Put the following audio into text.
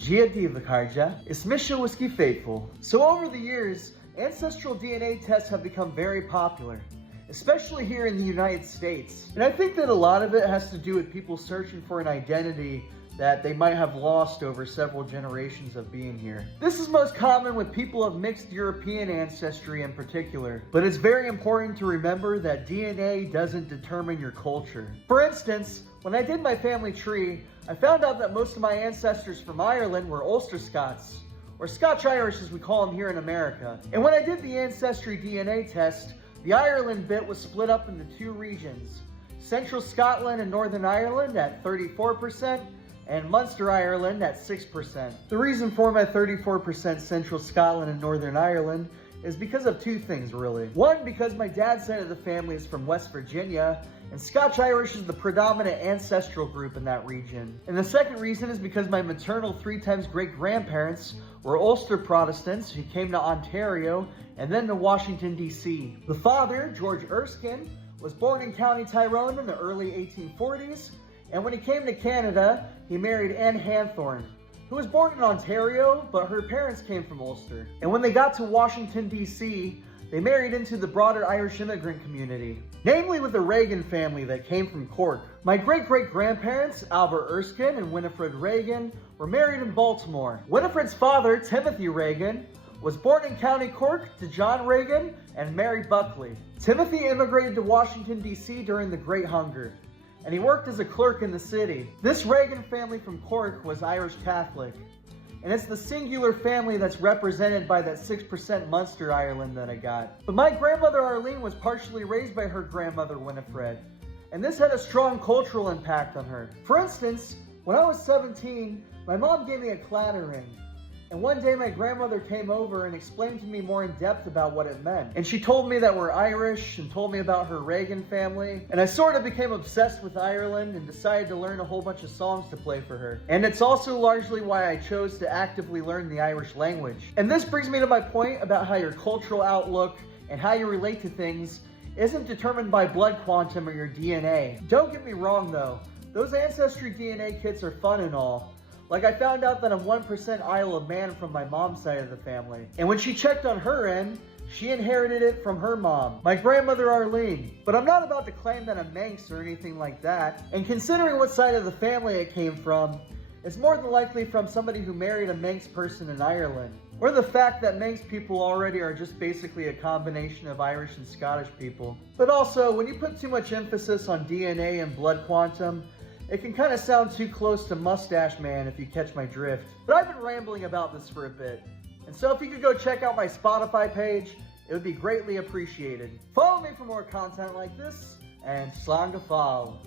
Gia Divakarja, Ismisha Whiskey Faithful. So over the years, ancestral DNA tests have become very popular, especially here in the United States. And I think that a lot of it has to do with people searching for an identity that they might have lost over several generations of being here. This is most common with people of mixed European ancestry in particular, but it's very important to remember that DNA doesn't determine your culture. For instance, when I did my family tree, I found out that most of my ancestors from Ireland were Ulster Scots, or Scotch-Irish as we call them here in America. And when I did the Ancestry DNA test, the Ireland bit was split up into two regions, Central Scotland and Northern Ireland at 34%, and Munster, Ireland at 6%. The reason for my 34% Central Scotland and Northern Ireland is because of two things, really. One, because my dad's side of the family is from West Virginia, and Scotch-Irish is the predominant ancestral group in that region. And the second reason is because my maternal 3 times great-grandparents were Ulster Protestants who came to Ontario and then to Washington, D.C. The father, George Erskine, was born in County Tyrone in the early 1840s, and when he came to Canada, he married Anne Hanthorne, who was born in Ontario, but her parents came from Ulster. And when they got to Washington, D.C., they married into the broader Irish immigrant community, namely with the Reagan family that came from Cork. My great-great-grandparents, Albert Erskine and Winifred Reagan, were married in Baltimore. Winifred's father, Timothy Reagan, was born in County Cork to John Reagan and Mary Buckley. Timothy immigrated to Washington, D.C. during the Great Hunger, and he worked as a clerk in the city. This Reagan family from Cork was Irish Catholic, and it's the singular family that's represented by that 6% Munster Ireland that I got. But my grandmother Arlene was partially raised by her grandmother Winifred, and this had a strong cultural impact on her. For instance, when I was 17, my mom gave me a claddagh ring. And one day my grandmother came over and explained to me more in depth about what it meant. And she told me that we're Irish and told me about her Reagan family. And I sort of became obsessed with Ireland and decided to learn a whole bunch of songs to play for her. And it's also largely why I chose to actively learn the Irish language. And this brings me to my point about how your cultural outlook and how you relate to things isn't determined by blood quantum or your DNA. Don't get me wrong though, those Ancestry DNA kits are fun and all. Like I found out that I'm 1% Isle of Man from my mom's side of the family. And when she checked on her end, she inherited it from her mom, my grandmother Arlene. But I'm not about to claim that I'm Manx or anything like that. And considering what side of the family it came from, it's more than likely from somebody who married a Manx person in Ireland. Or the fact that Manx people already are just basically a combination of Irish and Scottish people. But also, when you put too much emphasis on DNA and blood quantum, it can kind of sound too close to Mustache Man if you catch my drift. But I've been rambling about this for a bit. And so if you could go check out my Spotify page, it would be greatly appreciated. Follow me for more content like this, and Slán go fóill.